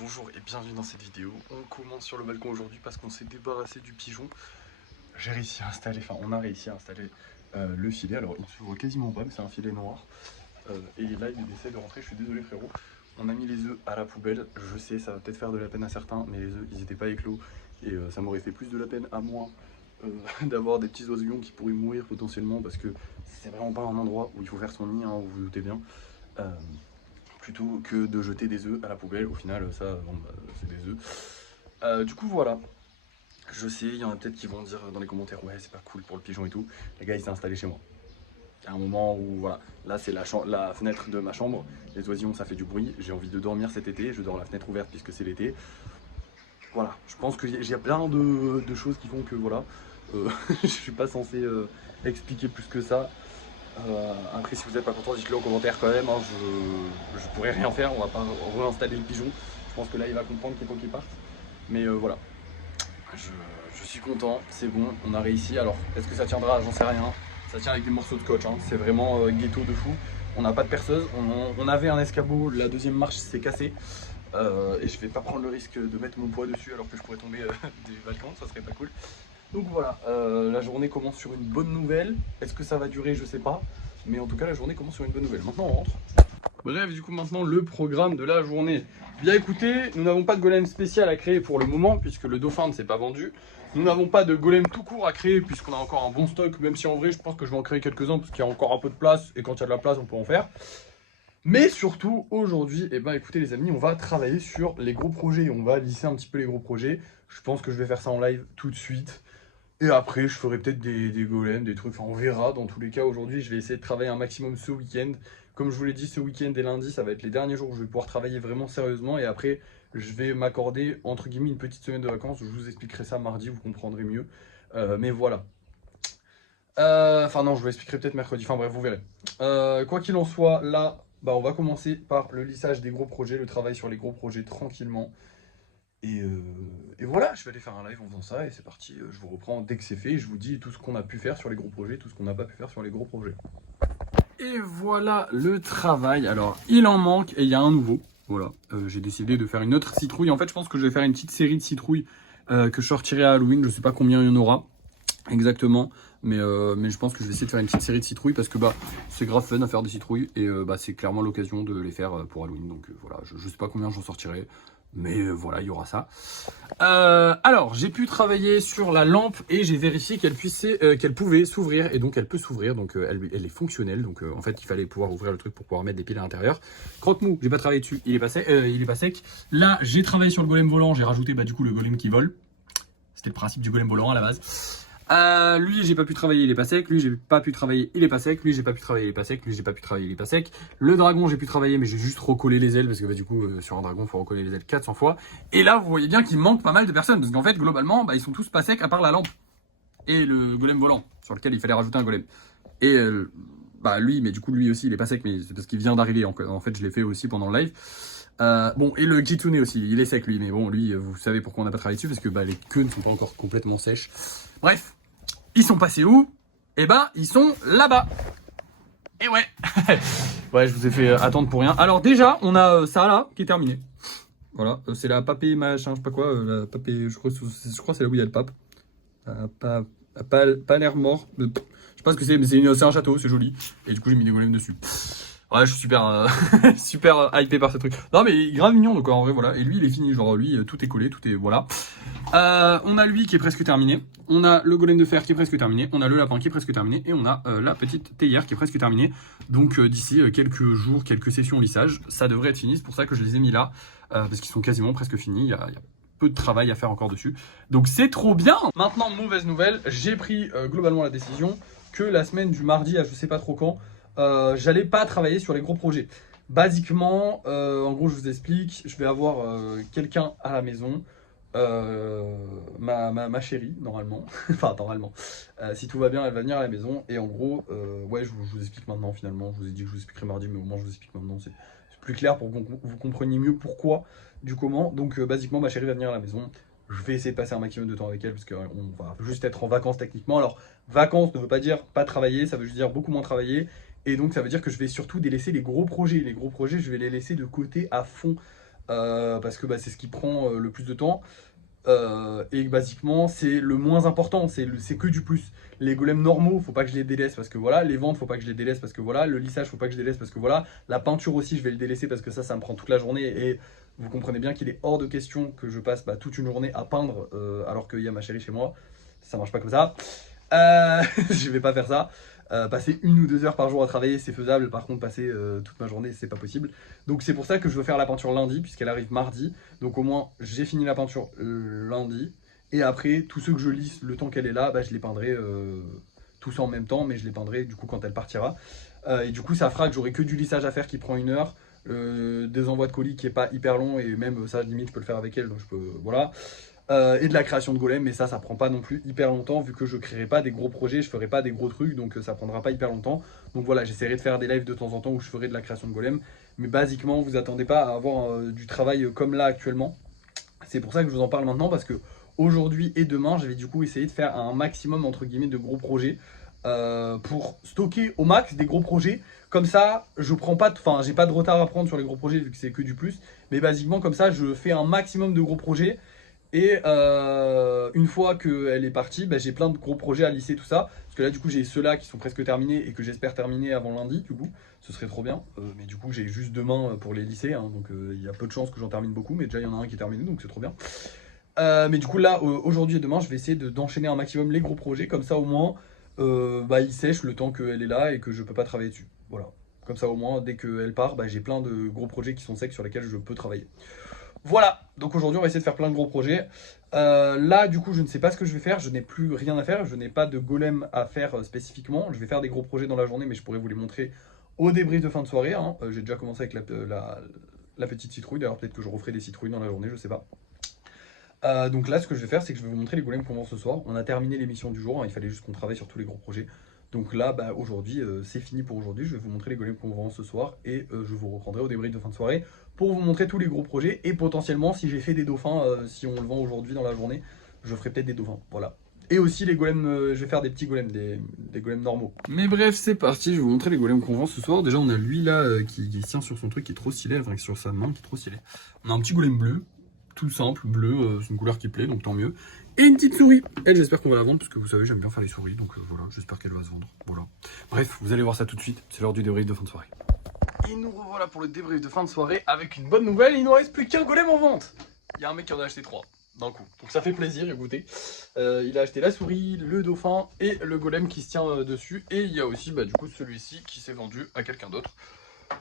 Bonjour et bienvenue dans cette vidéo. On commence sur le balcon aujourd'hui parce qu'on s'est débarrassé du pigeon. J'ai réussi à installer, enfin on a réussi à installer le filet. Alors il ne se voit quasiment pas mais c'est un filet noir. Et là il essaie de rentrer, je suis désolé frérot. On a mis les œufs à la poubelle. Je sais ça va peut-être faire de la peine à certains mais les œufs ils n'étaient pas éclos. Et ça m'aurait fait plus de la peine à moi d'avoir des petits oisillons qui pourraient mourir potentiellement. Parce que c'est vraiment pas un endroit où il faut faire son nid, hein, vous vous doutez bien. Plutôt que de jeter des œufs à la poubelle. Au final, ça, bon, bah, c'est des œufs. Du coup, voilà. Je sais, il y en a peut-être qui vont dire dans les commentaires, ouais, c'est pas cool pour le pigeon et tout. Les gars, il s'est installé chez moi. Il y a un moment où, voilà, là, c'est la fenêtre de ma chambre. Les oisillons, ça fait du bruit. J'ai envie de dormir cet été. Je dors la fenêtre ouverte puisque c'est l'été. Voilà, je pense qu'il y a plein de choses qui font que, voilà, je suis pas censé expliquer plus que ça. Après, si vous n'êtes pas content, dites-le en commentaire quand même. Hein, je pourrais rien faire, on va pas réinstaller le pigeon. Je pense que là, il va comprendre qu'il faut qu'il parte. Mais voilà, je suis content, c'est bon, on a réussi. Alors, est-ce que ça tiendra? J'en sais rien. Ça tient avec des morceaux de scotch, hein. C'est vraiment ghetto de fou. On n'a pas de perceuse. On avait un escabeau, la deuxième marche s'est cassée. Et je vais pas prendre le risque de mettre mon poids dessus alors que je pourrais tomber du balcon, ça serait pas cool. Donc voilà, la journée commence sur une bonne nouvelle. Est-ce que ça va durer? Je sais pas. Mais en tout cas, la journée commence sur une bonne nouvelle. Maintenant, on rentre. Bref, du coup, maintenant, le programme de la journée. Bien écoutez, nous n'avons pas de golem spécial à créer pour le moment, puisque le dauphin ne s'est pas vendu. Nous n'avons pas de golem tout court à créer, puisqu'on a encore un bon stock, même si en vrai, je pense que je vais en créer quelques-uns, parce qu'il y a encore un peu de place, et quand il y a de la place, on peut en faire. Mais surtout, aujourd'hui, eh ben, écoutez les amis, on va travailler sur les gros projets. On va lisser un petit peu les gros projets. Je pense que je vais faire ça en live tout de suite. Et après, je ferai peut-être des golems, des trucs, enfin on verra. Dans tous les cas, aujourd'hui, je vais essayer de travailler un maximum ce week-end. Comme je vous l'ai dit, ce week-end et lundi, ça va être les derniers jours où je vais pouvoir travailler vraiment sérieusement. Et après, je vais m'accorder, entre guillemets, une petite semaine de vacances. Je vous expliquerai ça mardi, vous comprendrez mieux. Mais voilà. Enfin non, je vous l'expliquerai peut-être mercredi. Enfin bref, vous verrez. Quoi qu'il en soit, là, bah, on va commencer par le lissage des gros projets, le travail sur les gros projets tranquillement. Et voilà, je vais aller faire un live en faisant ça et c'est parti. Je vous reprends dès que c'est fait et je vous dis tout ce qu'on a pu faire sur les gros projets, tout ce qu'on n'a pas pu faire sur les gros projets. Et voilà le travail. Alors, il en manque et il y a un nouveau. Voilà, j'ai décidé de faire une autre citrouille. En fait, je pense que je vais faire une petite série de citrouilles que je sortirai à Halloween. Je sais pas combien il y en aura exactement. Mais je pense que je vais essayer de faire une petite série de citrouilles parce que bah, c'est grave fun à faire des citrouilles et bah, c'est clairement l'occasion de les faire pour Halloween. Donc voilà, je sais pas combien j'en sortirai. Mais voilà, il y aura ça. Alors, j'ai pu travailler sur la lampe et j'ai vérifié qu'elle pouvait s'ouvrir. Et donc, elle peut s'ouvrir. Donc, elle est fonctionnelle. Donc, en fait, il fallait pouvoir ouvrir le truc pour pouvoir mettre des piles à l'intérieur. Croque-mou, j'ai pas travaillé dessus. Il est pas sec. Là, j'ai travaillé sur le golem volant. J'ai rajouté bah, du coup le golem qui vole. C'était le principe du golem volant à la base. Lui j'ai pas pu travailler, il est pas sec. Lui j'ai pas pu travailler, il est pas sec. Lui j'ai pas pu travailler, il est pas sec. Lui j'ai pas pu travailler, il est pas sec. Le dragon j'ai pu travailler mais j'ai juste recollé les ailes parce que bah, du coup sur un dragon faut recoller les ailes 400 fois. Et là vous voyez bien qu'il manque pas mal de personnes parce qu'en fait globalement bah, ils sont tous pas secs à part la lampe et le golem volant sur lequel il fallait rajouter un golem. Et bah lui, mais du coup lui aussi il est pas sec mais c'est parce qu'il vient d'arriver. En fait je l'ai fait aussi pendant le live. Bon, et le kitsune aussi, il est sec lui, mais bon, lui, vous savez pourquoi on n'a pas travaillé dessus, parce que bah, les queues ne sont pas encore complètement sèches. Bref, ils sont passés où? Eh ben, ils sont là-bas. Et ouais. Ouais, je vous ai fait attendre pour rien. Alors déjà, on a ça là, qui est terminé. Voilà, c'est la papé machin, je sais pas quoi, la papé, je crois que c'est là où il y a le pape. Pas l'air mort. Je sais pas ce que c'est, mais c'est un château, c'est joli. Et du coup, j'ai mis des golems dessus. Ouais, je suis super, super hypé par ce truc. Non, mais il est grave mignon, donc en vrai, voilà. Et lui, il est fini. Genre, lui, tout est collé, tout est. Voilà. On a lui qui est presque terminé. On a le golem de fer qui est presque terminé. On a le lapin qui est presque terminé. Et on a la petite théière qui est presque terminée. Donc, d'ici quelques jours, quelques sessions lissage, ça devrait être fini. C'est pour ça que je les ai mis là. Parce qu'ils sont quasiment presque finis. Il y a peu de travail à faire encore dessus. Donc, c'est trop bien. Maintenant, mauvaise nouvelle. J'ai pris globalement la décision que la semaine du mardi à je sais pas trop quand. J'allais pas travailler sur les gros projets. Basiquement, en gros, je vous explique, je vais avoir quelqu'un à la maison, ma chérie, normalement. Enfin, normalement. Si tout va bien, elle va venir à la maison. Et en gros, ouais, je vous explique maintenant, finalement. Je vous ai dit que je vous expliquerai mardi, mais au moins, je vous explique maintenant. C'est plus clair pour que vous compreniez mieux pourquoi, du comment. Donc, basiquement, ma chérie va venir à la maison. Je vais essayer de passer un maximum de temps avec elle, parce qu'on va juste être en vacances techniquement. Alors, vacances ne veut pas dire pas travailler, ça veut juste dire beaucoup moins travailler. Et donc ça veut dire que je vais surtout délaisser les gros projets. Les gros projets, je vais les laisser de côté à fond. parce que bah, c'est ce qui prend le plus de temps. Et basiquement, c'est le moins important, c'est que du plus. Les golems normaux, faut pas que je les délaisse parce que voilà. Les ventes, faut pas que je les délaisse parce que voilà. Le lissage, faut pas que je délaisse parce que voilà. La peinture aussi, je vais le délaisser parce que ça me prend toute la journée. Et vous comprenez bien qu'il est hors de question que je passe toute une journée à peindre alors qu'il y a ma chérie chez moi. Ça marche pas comme ça. Je vais pas faire ça. Passer 1 ou 2 heures par jour à travailler, c'est faisable. Par contre, passer toute ma journée, c'est pas possible. Donc c'est pour ça que je veux faire la peinture lundi, puisqu'elle arrive mardi. Donc au moins, j'ai fini la peinture lundi. Et après, tous ceux que je lisse le temps qu'elle est là, bah, je les peindrai tous en même temps, mais je les peindrai du coup quand elle partira. Et du coup, ça fera que j'aurai que du lissage à faire qui prend 1 heure. Des envois de colis qui est pas hyper long, et même ça, limite, je peux le faire avec elle. Donc je peux, voilà. Et de la création de golem, mais ça prend pas non plus hyper longtemps vu que je créerai pas des gros projets, je ferai pas des gros trucs, donc ça prendra pas hyper longtemps. Donc voilà, j'essaierai de faire des lives de temps en temps où je ferai de la création de golem, mais basiquement vous attendez pas à avoir du travail comme là actuellement. C'est pour ça que je vous en parle maintenant, parce que aujourd'hui et demain je vais du coup essayer de faire un maximum entre guillemets de gros projets pour stocker au max des gros projets. Comme ça, je prends pas, enfin j'ai pas de retard à prendre sur les gros projets vu que c'est que du plus, mais basiquement comme ça je fais un maximum de gros projets. Et une fois qu'elle est partie, bah, j'ai plein de gros projets à lisser, tout ça. Parce que là, du coup, j'ai ceux-là qui sont presque terminés et que j'espère terminer avant lundi, du coup. Ce serait trop bien. Mais du coup, j'ai juste demain pour les lisser. Hein, donc, il y a peu de chances que j'en termine beaucoup. Mais déjà, il y en a un qui est terminé, donc c'est trop bien. Mais du coup, là, aujourd'hui et demain, je vais essayer d'enchaîner un maximum les gros projets. Comme ça, au moins, bah, ils sèchent le temps qu'elle est là et que je peux pas travailler dessus. Voilà. Comme ça, au moins, dès qu'elle part, bah, j'ai plein de gros projets qui sont secs sur lesquels je peux travailler. Voilà, donc aujourd'hui on va essayer de faire plein de gros projets. Là du coup je ne sais pas ce que je vais faire, je n'ai plus rien à faire, je n'ai pas de golem à faire spécifiquement. Je vais faire des gros projets dans la journée mais je pourrais vous les montrer au débrief de fin de soirée. Hein. J'ai déjà commencé avec la petite citrouille, d'ailleurs peut-être que je referai des citrouilles dans la journée, je sais pas. Donc là ce que je vais faire c'est que je vais vous montrer les golems qu'on vend ce soir. On a terminé l'émission du jour, hein, il fallait juste qu'on travaille sur tous les gros projets. Donc là bah, aujourd'hui c'est fini pour aujourd'hui, je vais vous montrer les golems qu'on vend ce soir et je vous reprendrai au débrief de fin de soirée pour vous montrer tous les gros projets et potentiellement si j'ai fait des dauphins, si on le vend aujourd'hui dans la journée, je ferai peut-être des dauphins, voilà. Et aussi les golems, je vais faire des petits golems, des golems normaux. Mais bref, c'est parti, je vais vous montrer les golems qu'on vend ce soir. Déjà on a lui là qui tient sur son truc qui est trop stylé, enfin sur sa main qui est trop stylé. On a un petit golem bleu, tout simple, bleu, c'est une couleur qui plaît donc tant mieux. Et une petite souris, elle j'espère qu'on va la vendre parce que vous savez j'aime bien faire les souris donc voilà, j'espère qu'elle va se vendre, voilà. Bref, vous allez voir ça tout de suite, c'est l'heure du débrief de fin de soirée. Et nous revoilà pour le débrief de fin de soirée avec une bonne nouvelle, il ne nous reste plus qu'un golem en vente. Il y a un mec qui en a acheté 3 d'un coup, donc ça fait plaisir, écoutez. Il a acheté la souris, le dauphin et le golem qui se tient dessus. Et il y a aussi du coup celui-ci qui s'est vendu à quelqu'un d'autre.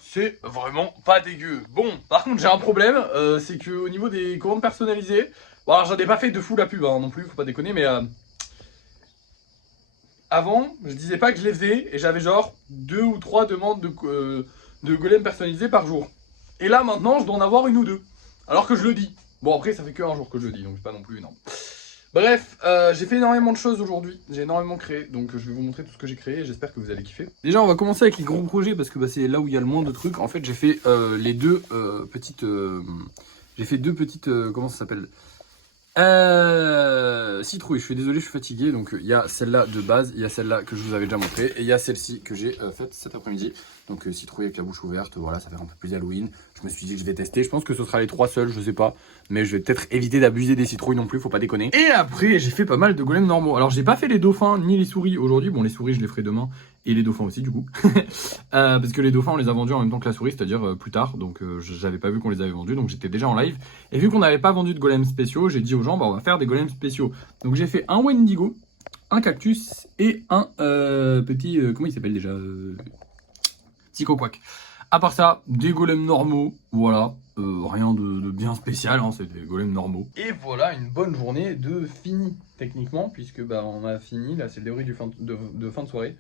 C'est vraiment pas dégueu. Bon, par contre j'ai un problème, c'est qu'au niveau des commandes personnalisées, bon alors j'en ai pas fait de fou la pub hein, non plus, faut pas déconner, mais avant je disais pas que je les faisais et j'avais genre 2 ou 3 demandes de golem personnalisés par jour. Et là maintenant je dois en avoir 1 ou 2, alors que je le dis. Bon après ça fait que 1 jour que je le dis, donc c'est pas non plus énorme. Bref, j'ai fait énormément de choses aujourd'hui, j'ai énormément créé, donc je vais vous montrer tout ce que j'ai créé et j'espère que vous allez kiffer. Déjà on va commencer avec les gros projets parce que c'est là où il y a le moins de trucs. En fait j'ai fait les deux petites... j'ai fait 2 petites... comment ça s'appelle citrouille, je suis désolé, je suis fatigué. Donc il y a celle-là de base, il y a celle-là que je vous avais déjà montré et il y a celle-ci que j'ai faite cet après-midi. Donc citrouille avec la bouche ouverte, voilà, ça fait un peu plus Halloween. Je me suis dit que je vais tester, je pense que ce sera les 3 seuls, je sais pas. Mais je vais peut-être éviter d'abuser des citrouilles non plus, faut pas déconner. Et après j'ai fait pas mal de golems normaux. Alors j'ai pas fait les dauphins ni les souris aujourd'hui, bon les souris je les ferai demain. Et les dauphins aussi du coup. Parce que les dauphins on les a vendus en même temps que la souris, c'est-à-dire plus tard. Donc j'avais pas vu qu'on les avait vendus, donc j'étais déjà en live. Et vu qu'on n'avait pas vendu de golems spéciaux, j'ai dit aux gens on va faire des golems spéciaux. Donc j'ai fait un Wendigo, un cactus et un petit... comment il s'appelle déjà Psychoquack. À part ça, des golems normaux, voilà. Rien de bien spécial, hein, c'est des golems normaux. Et voilà une bonne journée de fini, techniquement, puisque on a fini, là c'est le débrief de fin de soirée.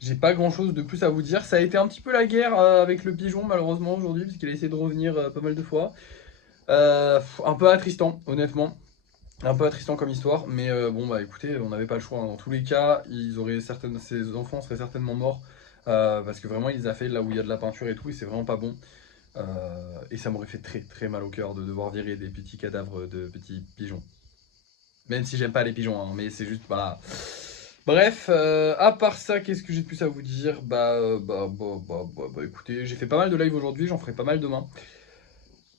J'ai pas grand chose de plus à vous dire, ça a été un petit peu la guerre avec le pigeon malheureusement aujourd'hui, parce qu'il a essayé de revenir pas mal de fois. Un peu attristant, honnêtement. Un peu attristant comme histoire, mais bon écoutez, on n'avait pas le choix. Hein. Dans tous les cas, ces enfants seraient certainement morts. Parce que vraiment, ils a fait là où il y a de la peinture et tout, et c'est vraiment pas bon. Et ça m'aurait fait très très mal au cœur de devoir virer des petits cadavres de petits pigeons. Même si j'aime pas les pigeons, hein, mais c'est juste, voilà. Bref, à part ça, qu'est-ce que j'ai de plus à vous dire écoutez, j'ai fait pas mal de live aujourd'hui, j'en ferai pas mal demain.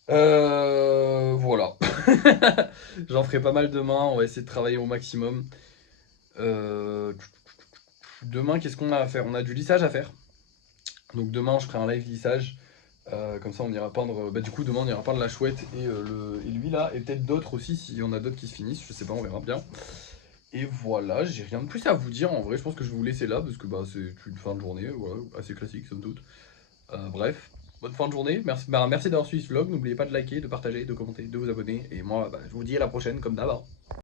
Voilà. J'en ferai pas mal demain, on va essayer de travailler au maximum. Euh, Demain, qu'est-ce qu'on a à faire? On a du lissage à faire. Donc demain, je ferai un live lissage. Comme ça, on ira peindre. Bah, du coup, demain, on ira peindre la chouette et lui là, et peut-être d'autres aussi, s'il y en a d'autres qui se finissent. Je sais pas, on verra bien. Et voilà, j'ai rien de plus à vous dire. En vrai, je pense que je vais vous laisser là parce que bah, c'est une fin de journée, voilà, assez classique, somme toute. Bref, bonne fin de journée. Merci, merci d'avoir suivi ce vlog. N'oubliez pas de liker, de partager, de commenter, de vous abonner. Et moi, bah, je vous dis à la prochaine, comme d'hab, hein.